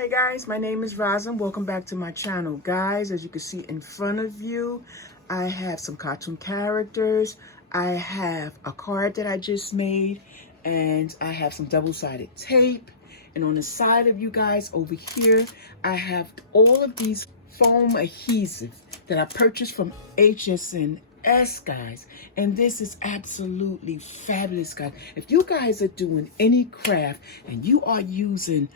Hey guys, my name is Rosin. Welcome back to my channel. Guys, as you can see in front of you, I have some cartoon characters. I have a card that I just made, and I have some double-sided tape. And on the side of you guys over here, I have all of these foam adhesives that I purchased from HSNS, guys. And this is absolutely fabulous, guys. If you guys are doing any craft and you are using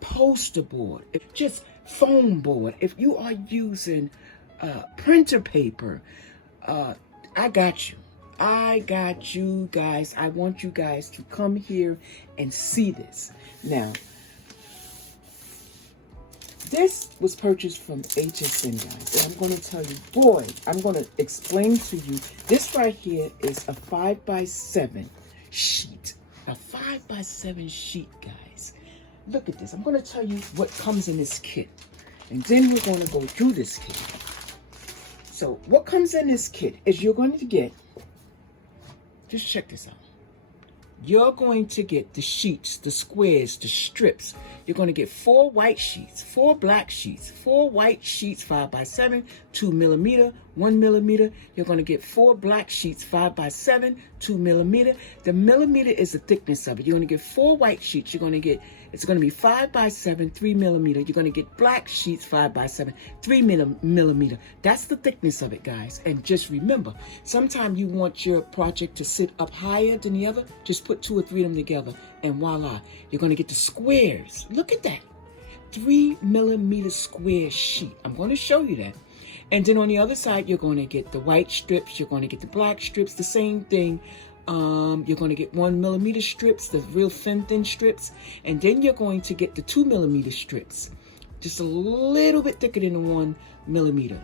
poster board, just foam board, if you are using printer paper, I got you. I got you guys. I want you guys to come here and see this. Now, this was purchased from HSN, guys. And I'm going to tell you, boy, I'm going to explain to you. This right here is a 5x7 sheet. A 5x7 sheet, guys. Look at this. I'm going to tell you what comes in this kit. And then we're going to go through this kit. So what comes in this kit is you're going to get, just check this out. You're going to get the sheets, the squares, the strips. You're going to get 4 white sheets, 4 black sheets, 4 white sheets 5x7, 2 millimeter, 1 millimeter. You're going to get 4 black sheets 5x7, 2 millimeter. The millimeter is the thickness of it. You're going to get 4 white sheets. You're going to get, it's going to be 5x7, 3 millimeter. You're going to get black sheets 5x7, 3 millimeter. That's the thickness of it, guys. And just remember, sometimes you want your project to sit up higher than the other. Just put 2 or 3 of them together, and voila, you're going to get the squares. Look at that. 3 millimeter square sheet. I'm going to show you that. And then on the other side, you're going to get the white strips. You're going to get the black strips. The same thing. You're going to get 1 millimeter strips, the real thin strips. And then you're going to get the 2 millimeter strips. Just a little bit thicker than the 1 millimeter.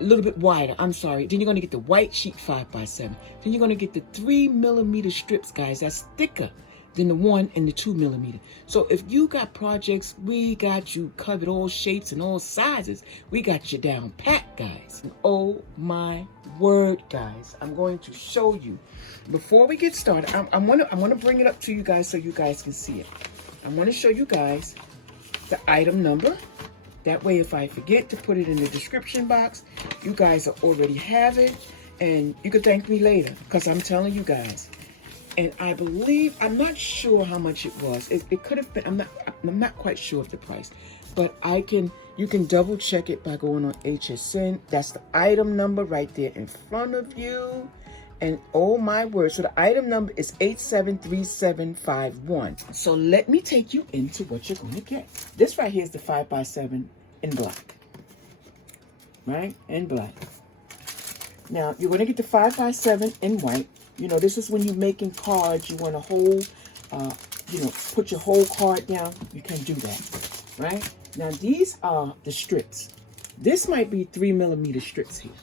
A little bit wider, I'm sorry. Then you're going to get the white sheet 5x7. Then you're going to get the 3 millimeter strips, guys. That's thicker than the 1 and the 2 millimeter. So if you got projects, we got you covered, all shapes and all sizes. We got you down pat, guys. Oh my word, guys. I'm going to show you. Before we get started, I want to bring it up to you guys so you guys can see it. I want to show you guys the item number. That way, if I forget to put it in the description box, you guys already have it, and you can thank me later, because I'm telling you guys. And I believe, I'm not sure how much it was. It could have been, I'm not quite sure of the price, but you can double check it by going on HSN. That's the item number right there in front of you. And oh my word, so the item number is 873751. So let me take you into what you're going to get. This right here is the 5x7 in black. Right? In black. Now, you're going to get the 5x7 in white. You know, this is when you're making cards. You want to hold, put your whole card down. You can do that. Right? Now, these are the strips. This might be 3 millimeter strips here.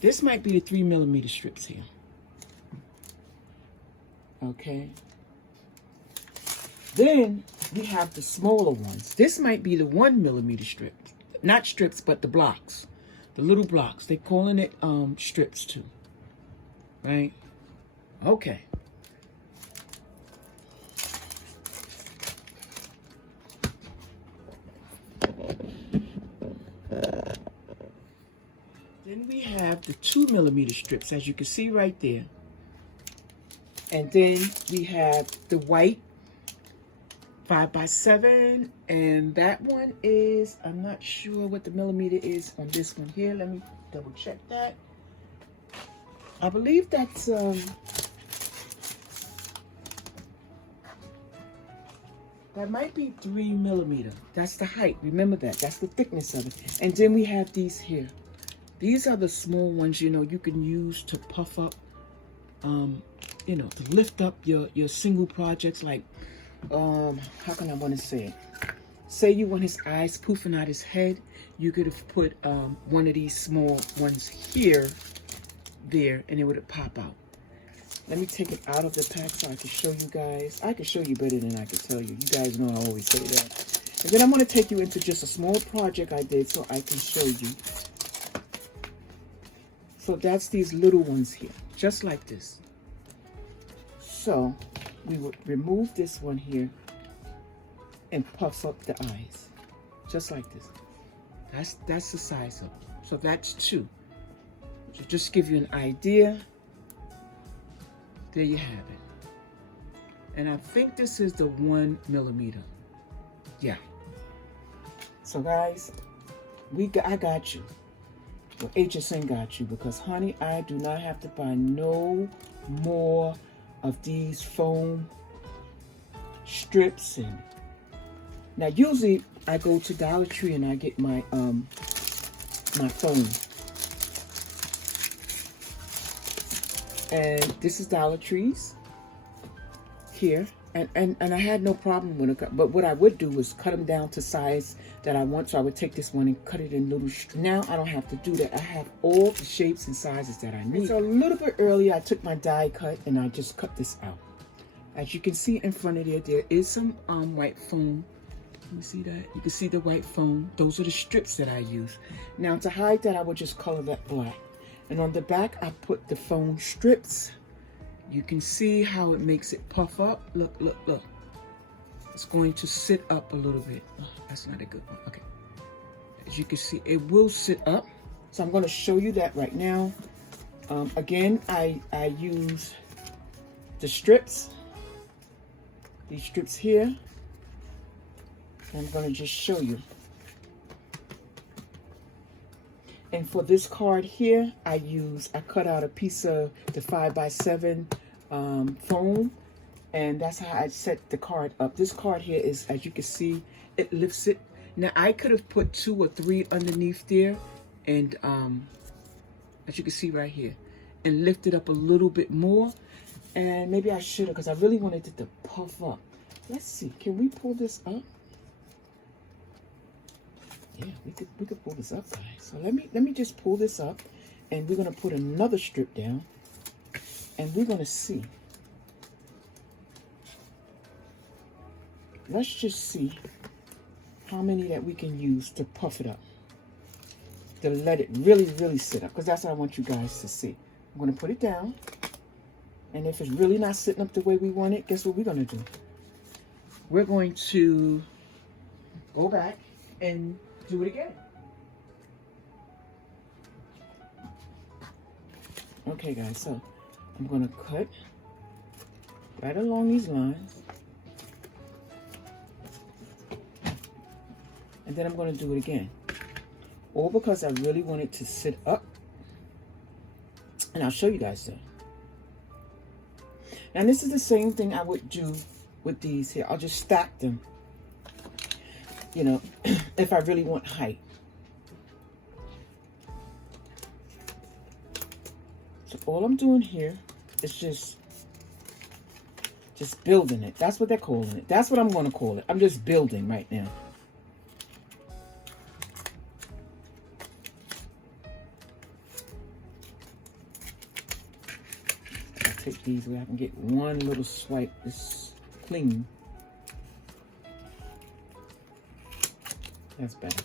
This might be the 3 millimeter strips here. Okay. Then we have the smaller ones. This might be the 1 millimeter strips. Not strips, but the blocks. The little blocks. They're calling it strips too. Right? Okay. Then we have the 2 millimeter strips, as you can see right there. And then we have the white 5x7, and that one is, I'm not sure what the millimeter is on this one here. Let me double check that. I believe that's that might be 3 millimeter. That's the height. Remember that. That's the thickness of it. And then we have these here. These are the small ones, you know, you can use to puff up, to lift up your single projects. Like, how can I want to say it? Say you want his eyes poofing out his head. You could have put one of these small ones here, there, and it would pop out. Let me take it out of the pack so I can show you guys. I can show you better than I can tell you. You guys know I always say that. And then I'm going to take you into just a small project I did so I can show you. So that's these little ones here, just like this. So we would remove this one here and puff up the eyes. Just like this. That's the size of it. So that's 2. So just to give you an idea, there you have it. And I think this is the 1 millimeter. Yeah. So guys, I got you. Well, HSN got you, because honey, I do not have to buy no more of these foam strips. And now usually I go to Dollar Tree and I get my my foam. And this is Dollar Tree's here. And I had no problem with it, but what I would do was cut them down to size that I want. So I would take this one and cut it in little strips. Now I don't have to do that. I have all the shapes and sizes that I need. So a little bit earlier, I took my die cut and I just cut this out. As you can see in front of there is some white foam. You see that? You can see the white foam. Those are the strips that I use. Now to hide that, I would just color that black. And on the back, I put the foam strips. You can see how it makes it puff up. Look, look, look. It's going to sit up a little bit. Oh, that's not a good one. Okay. As you can see, it will sit up. So I'm going to show you that right now. Again, I use the strips. These strips here. I'm going to just show you. And for this card here, I cut out a piece of the 5x7 foam, and that's how I set the card up. This card here is, as you can see, it lifts it. Now I could have put 2 or 3 underneath there, and as you can see right here, and lift it up a little bit more. And maybe I should have, because I really wanted it to puff up. Let's see, can we pull this up? Yeah, we could pull this up, guys. So let me just pull this up, and we're gonna put another strip down, and we're gonna see. Let's just see how many that we can use to puff it up, to let it really, really sit up, because that's what I want you guys to see. I'm gonna put it down, and if it's really not sitting up the way we want it, guess what we're gonna do? We're going to go back and do it again. Okay, guys, so I'm going to cut right along these lines. And then I'm going to do it again. All because I really want it to sit up. And I'll show you guys that. Now, this is the same thing I would do with these here. I'll just stack them, you know, if I really want height. So all I'm doing here is just building it. That's what they're calling it. That's what I'm going to call it. I'm just building right now. I'll take these where I can get one little swipe. This clean. That's better.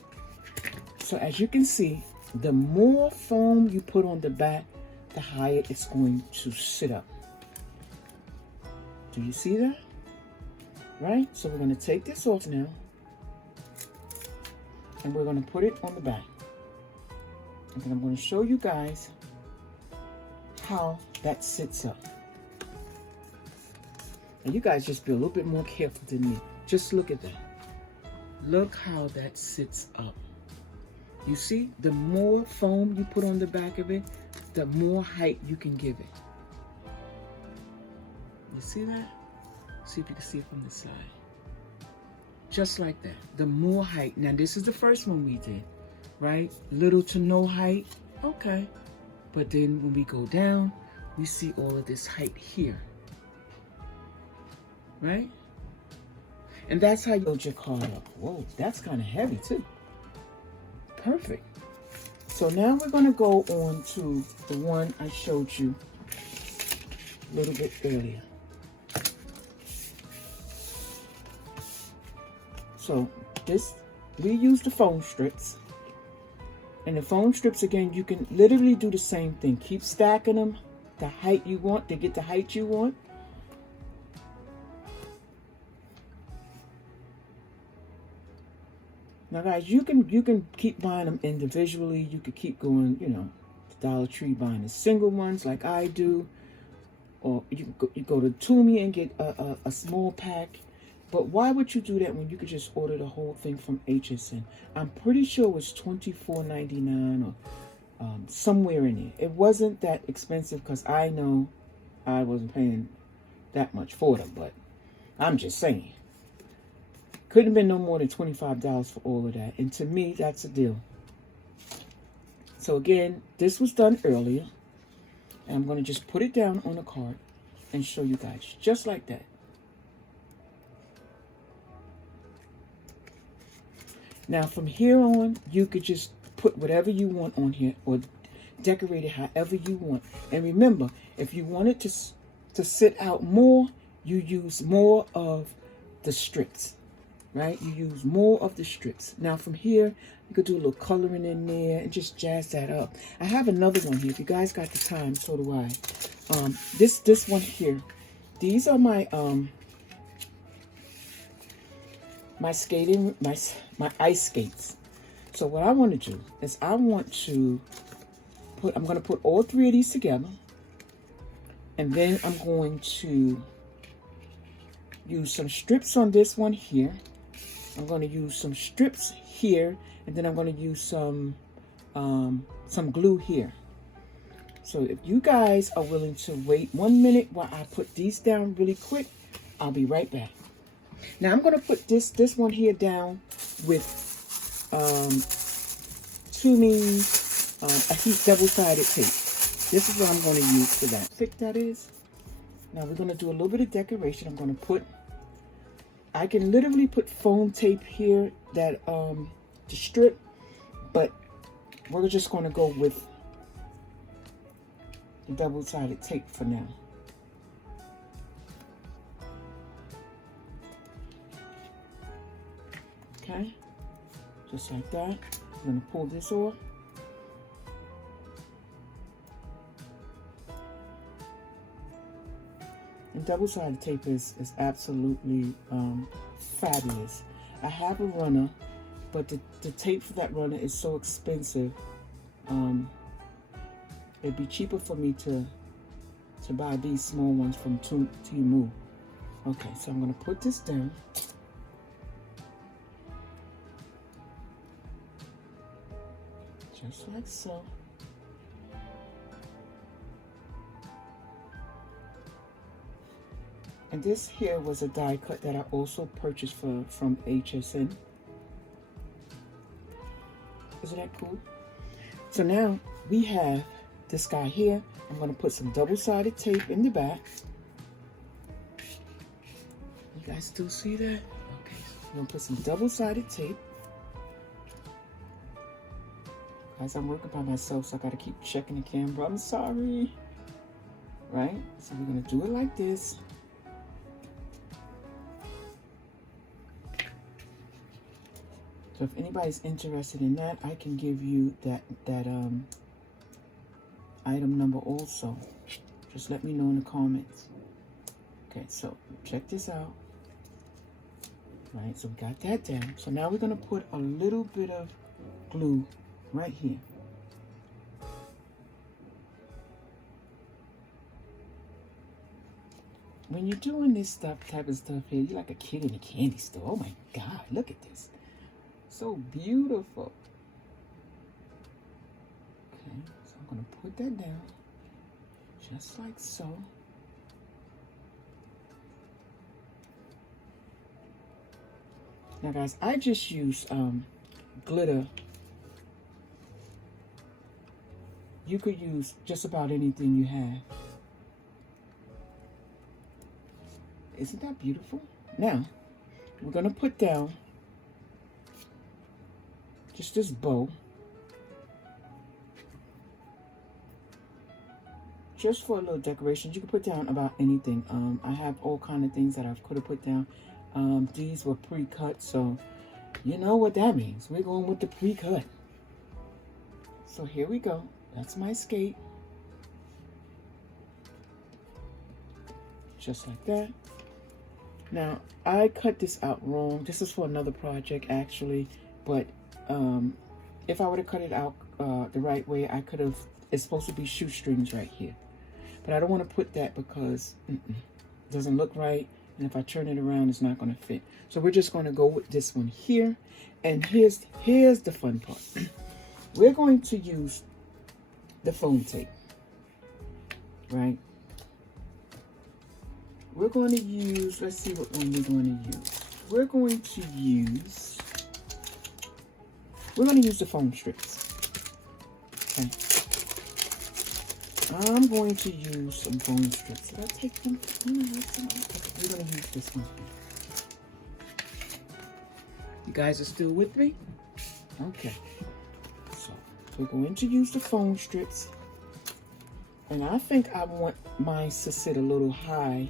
So as you can see, the more foam you put on the back, the higher it's going to sit up. Do you see that? Right? So we're going to take this off now, and we're going to put it on the back. And then I'm going to show you guys how that sits up. And you guys just be a little bit more careful than me. Just look at that. Look how that sits up. You see, the more foam you put on the back of it, the more height you can give it. You see that? See if you can see it from the side. Just like that. The more height. Now, this is the first one we did, right? Little to no height. Okay. But then when we go down, we see all of this height here. Right? And that's how you build your card up. Whoa, that's kind of heavy too. Perfect. So now we're going to go on to the one I showed you a little bit earlier. So this, we use the foam strips. And the foam strips, again, you can literally do the same thing. Keep stacking them the height you want, to get the height you want. Now, guys, you can keep buying them individually. You could keep going, you know, to Dollar Tree buying the single ones like I do, or you go to Toomey and get a small pack. But why would you do that when you could just order the whole thing from HSN? I'm pretty sure it was $24.99 or somewhere in there. It wasn't that expensive because I know I wasn't paying that much for them, but I'm just saying. Couldn't have been no more than $25 for all of that. And to me, that's a deal. So again, this was done earlier. And I'm going to just put it down on a card and show you guys. Just like that. Now from here on, you could just put whatever you want on here or decorate it however you want. And remember, if you want it to sit out more, you use more of the strips. Right? You use more of the strips. Now from here, you could do a little coloring in there and just jazz that up. I have another one here. If you guys got the time, so do I. This one here. These are my my skating, my ice skates. So what I want to do is I'm going to put all three of these together. And then I'm going to use some strips on this one here. I'm going to use some strips here, and then I'm going to use some glue here. So if you guys are willing to wait 1 minute while I put these down really quick, I'll be right back. Now I'm going to put this one here down with Toomey a heat double-sided tape. This is what I'm going to use for that. Thick that is. Now we're going to do a little bit of decoration. I'm going to put, I can literally put foam tape here that to strip, but we're just going to go with the double-sided tape for now. Okay, just like that. I'm going to pull this off. And double-sided tape is absolutely fabulous. I have a runner, but the tape for that runner is so expensive. It'd be cheaper for me to buy these small ones from Temu. Okay, so I'm going to put this down. Just like so. And this here was a die cut that I also purchased from HSN. Isn't that cool? So now we have this guy here. I'm going to put some double-sided tape in the back. You guys still see that? Okay. I'm going to put some double-sided tape. Guys, I'm working by myself, so I got to keep checking the camera. I'm sorry. Right? So we're going to do it like this. So if anybody's interested in that, I can give you that item number also. Just let me know in the comments. Okay, so check this out. Right, so we got that down. So now we're going to put a little bit of glue right here. When you're doing this type of stuff here, you're like a kid in a candy store. Oh my God, look at this. So beautiful. Okay, so I'm going to put that down just like so. Now guys, I just use glitter. You could use just about anything you have. Isn't that beautiful? Now, we're going to put down just this bow. Just for a little decoration. You can put down about anything. I have all kind of things that I could have put down. These were pre-cut, so you know what that means. We're going with the pre-cut. So here we go. That's my skate. Just like that. Now, I cut this out wrong. This is for another project, actually. But if I would have cut it out the right way, I could have, it's supposed to be shoestrings right here. But I don't want to put that because it doesn't look right. And if I turn it around, it's not going to fit. So we're just going to go with this one here. And here's the fun part. We're going to use the foam tape, right? We're going to use, let's see what one we're going to use. We're going to use the foam strips. Okay. I'm going to use some foam strips. Did I take them? We're going to use this one. You guys are still with me? Okay. So we're going to use the foam strips. And I think I want mine to sit a little high.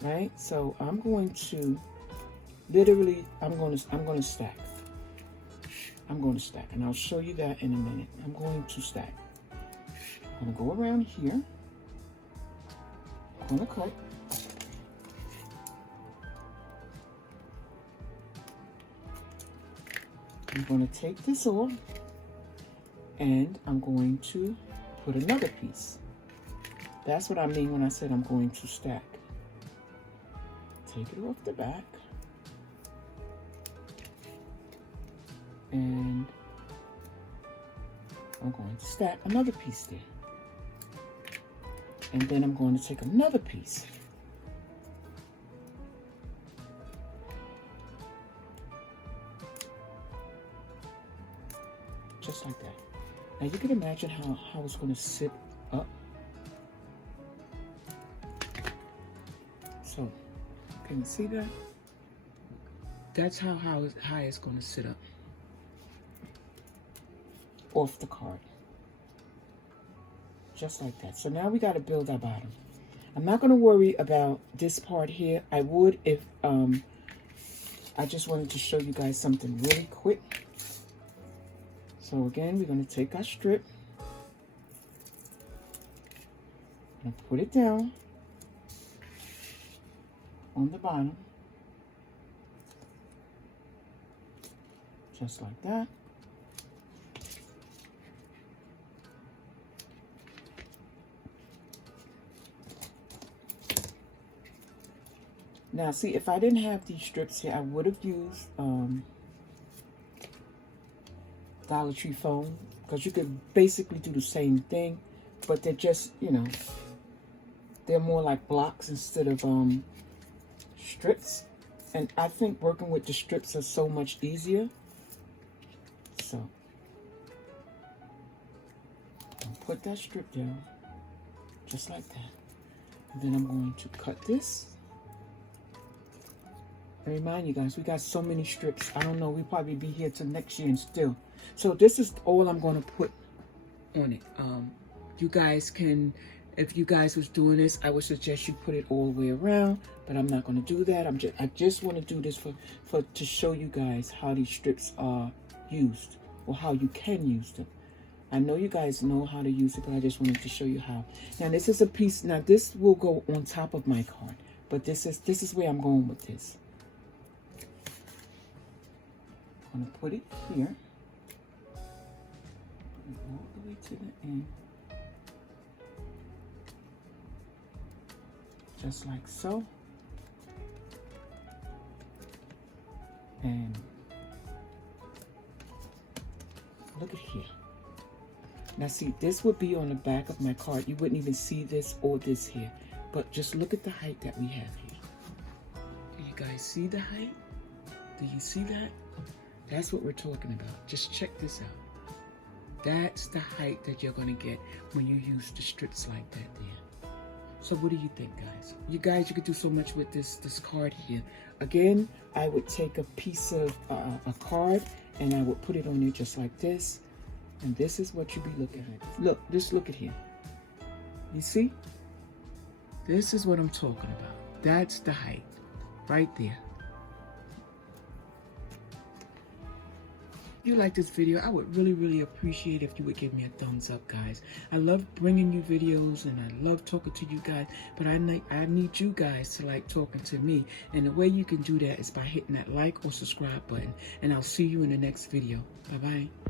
Right? So I'm going to literally, I'm going to stack. I'm going to stack. And I'll show you that in a minute. I'm going to stack. I'm going to go around here. I'm going to cut. I'm going to take this off. And I'm going to put another piece. That's what I mean when I said I'm going to stack. Take it off the back. And I'm going to stack another piece there. And then I'm going to take another piece. Just like that. Now you can imagine how it's going to sit up. So, can you see that? That's how high it's going to sit up off the card. Just like that. So now we got to build our bottom. I'm not going to worry about this part here. I would if I just wanted to show you guys something really quick. So again, we're going to take our strip and put it down on the bottom, just like that. Now see, if I didn't have these strips here, I would have used Dollar Tree foam, because you could basically do the same thing, but they're just, you know, they're more like blocks instead of strips. And I think working with the strips is so much easier. So I'll put that strip down just like that. And then I'm going to cut this. And remind you guys, we got so many strips. I don't know, we'll probably be here till next year and still. So this is all I'm going to put on it. You guys can, if you guys was doing this, I would suggest you put it all the way around, but I'm not going to do that. I just want to do this to show you guys how these strips are used, or how you can use them. I know you guys know how to use it, but I just wanted to show you how. Now this is a piece. Now this will go on top of my card, but this is where I'm going with this. I'm going to put it here. All the way to the end. Just like so. And look at here. Now see, this would be on the back of my card. You wouldn't even see this or this here. But just look at the height that we have here. Do you guys see the height? Do you see that? That's what we're talking about. Just check this out. That's the height that you're going to get when you use the strips like that there. So what do you think, guys? You could do so much with this card here. Again, I would take a piece of a card and I would put it on there just like this. And this is what you'd be looking at. Look, just look at here. You see? This is what I'm talking about. That's the height right there. you like this video, I would really appreciate if you would give me a thumbs up, guys. I love bringing you videos and I love talking to you guys, but I need you guys to like talking to me. And the way you can do that is by hitting that like or subscribe button. And I'll see you in the next video. Bye-bye.